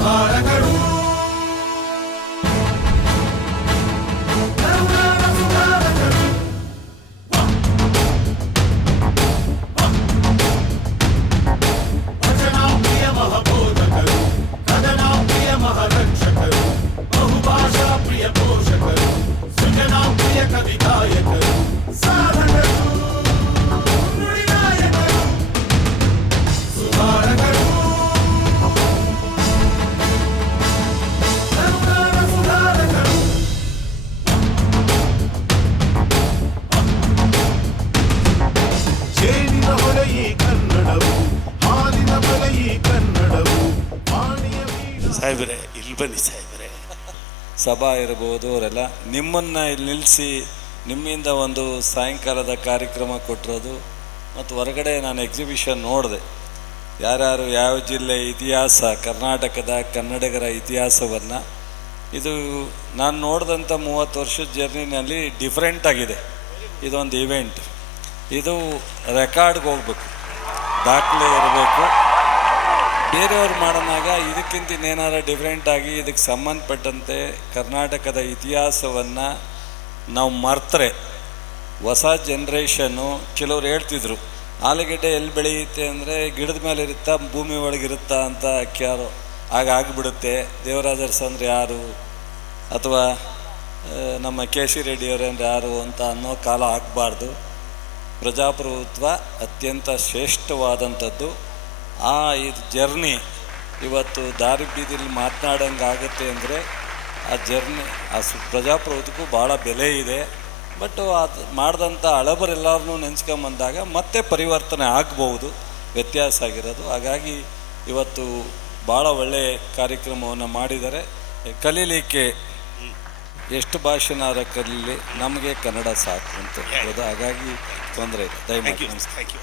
ಸುಧಾರಕರು ವಚನಾಪ್ರಿಯ ಮಹಬೋಧಕರು ಕದನಾಪ್ರಿಯ ಮಹರಕ್ಷಕರು ಬಹುಭಾಷಾ ಪ್ರಿಯ ಪೋಷಕರು ಸೃಜನಾಪ್ರಿಯ ಕವಿಗಾಯಕರು ಸಾಧಕರು ನುಡಿನಾಯಕರು ಸುಧಾರಕರು ಕರುನಾಡ ಸುಧಾರಕರು ಜೇನಿನ ಹೊಳೆಯೇ ಕನ್ನಡವು ಹಾಲಿನ ಬಲೆಯೇ ಕನ್ನಡವು ವಾಣಿಯ ಸಾಹೇಬ್ರೆ ಇಲ್ಲಿ ಬನ್ನಿ ಸಾಹೇಬ್ರೆ. ಸಭಾ ಇರ್ಬೋದು ಅವರೆಲ್ಲ ನಿಮ್ಮನ್ನು ಇಲ್ಲಿ ನಿಲ್ಲಿಸಿ ನಿಮ್ಮಿಂದ ಒಂದು ಸಾಯಂಕಾಲದ ಕಾರ್ಯಕ್ರಮ ಕೊಟ್ಟಿರೋದು ಮತ್ತು ಹೊರಗಡೆ ನಾನು ಎಕ್ಸಿಬಿಷನ್ ನೋಡಿದೆ. ಯಾರ್ಯಾರು ಯಾವ ಜಿಲ್ಲೆ ಇತಿಹಾಸ ಕರ್ನಾಟಕದ ಕನ್ನಡಿಗರ ಇತಿಹಾಸವನ್ನು ಇದು ನಾನು ನೋಡಿದಂಥ 30 ವರ್ಷದ ಜರ್ನಿನಲ್ಲಿ ಡಿಫ್ರೆಂಟ್ ಆಗಿದೆ. ಇದೊಂದು ಇವೆಂಟ್, ಇದು ರೆಕಾರ್ಡ್ಗೆ ಹೋಗ್ಬೇಕು, ದಾಖಲೆ ಇರಬೇಕು. ಬೇರೆಯವ್ರು ಮಾಡೋಣಾಗ ಇದಕ್ಕಿಂತ ಇನ್ನೇನಾರ ಡಿಫ್ರೆಂಟಾಗಿ ಇದಕ್ಕೆ ಸಂಬಂಧಪಟ್ಟಂತೆ ಕರ್ನಾಟಕದ ಇತಿಹಾಸವನ್ನು ನಾವು ಮರ್ತರೆ ಹೊಸ ಜನ್ರೇಷನ್ನು ಕೆಲವ್ರು ಹೇಳ್ತಿದ್ರು ಆಲೂಗೆಡ್ಡೆ ಎಲ್ಲಿ ಬೆಳೆಯುತ್ತೆ ಅಂದರೆ ಗಿಡದ ಮೇಲೆ ಇರುತ್ತಾ ಭೂಮಿ ಒಳಗಿರುತ್ತಾ ಅಂತ ಕ್ಯಾರೋ ಆಗಿಬಿಡುತ್ತೆ. ದೇವರಾಜ ಅರಸು ಅಂದರೆ ಯಾರು ಅಥವಾ ನಮ್ಮ ಕೆ ಸಿ ರೆಡ್ಡಿಯವರು ಅಂದರೆ ಯಾರು ಅಂತ ಅನ್ನೋ ಕಾಲ ಆಗಬಾರ್ದು. ಪ್ರಜಾಪ್ರಭುತ್ವ ಅತ್ಯಂತ ಶ್ರೇಷ್ಠವಾದಂಥದ್ದು. ಇದು ಜರ್ನಿ ಇವತ್ತು ದಾರಿ ಬೀದಿಲಿ ಮಾತನಾಡೋಂಗೆ ಆಗುತ್ತೆ ಅಂದರೆ ಆ ಜರ್ನಿ ಪ್ರಜಾಪ್ರಭುತ್ವಕ್ಕೂ ಭಾಳ ಬೆಲೆ ಇದೆ. ಬಟ್ ಅದು ಮಾಡಿದಂಥ ಹಳಬರೆಲ್ಲರನ್ನೂ ನೆನೆಸ್ಕೊಂಬಂದಾಗ ಮತ್ತೆ ಪರಿವರ್ತನೆ ಆಗ್ಬೋದು, ವ್ಯತ್ಯಾಸ ಆಗಿರೋದು. ಹಾಗಾಗಿ ಇವತ್ತು ಭಾಳ ಒಳ್ಳೆಯ ಕಾರ್ಯಕ್ರಮವನ್ನು ಮಾಡಿದ್ದಾರೆ. ಕಲೀಲಿಕ್ಕೆ ಎಷ್ಟು ಭಾಷೆನಾರ ಕಲೀಲಿ, ನಮಗೆ ಕನ್ನಡ ಸಾಕು ಅಂತ. ಹಾಗಾಗಿ ತೊಂದರೆ ಇಲ್ಲ. ದಯಮಾಡಿ ಥ್ಯಾಂಕ್ ಯು.